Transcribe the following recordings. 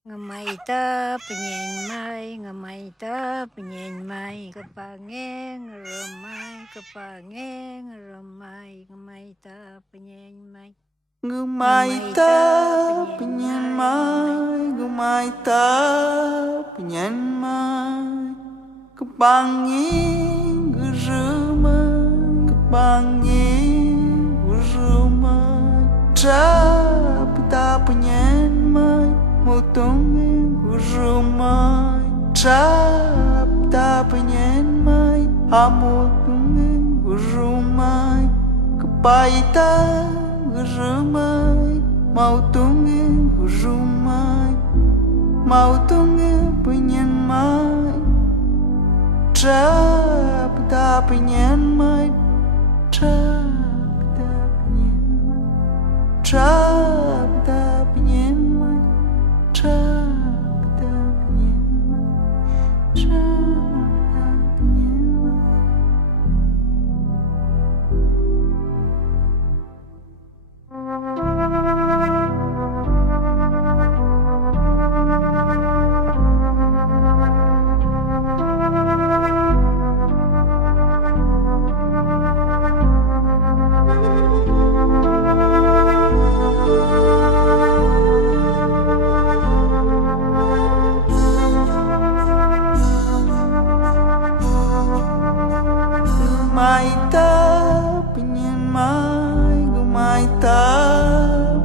Ngamay ta penyen mai, ngamay ta penyen mai, kepangeng remai, kepangeng remai, ngamay ta penyen mai. Ngamay ta penyen mai, ngamay ta penyen mai, kepangeng remai, kepangeng remai, tapi ta penyen mai, motong remai, tapi ta penyen mai, amotong remai, kepaita remai, mau tunggu rumai, mau tunggu penyen mai, tapi tak penyen mai, tapi tak penyen mai, tapi tak penyen mai, tapi tak penyen mai, tapi tak penyen mai. Ngamay ta penyen mai, ngamay ta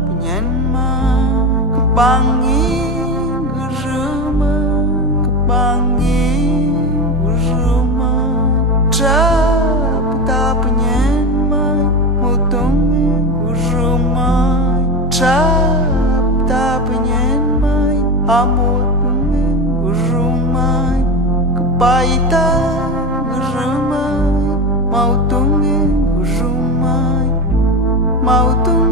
penyen mai, kepangeng remai, kepangeng remai, tapi tak penyen mai, motong remai, tapi tak penyen mai, amotong remai, kepaita remai, mau tunggu rumai, mau tunggu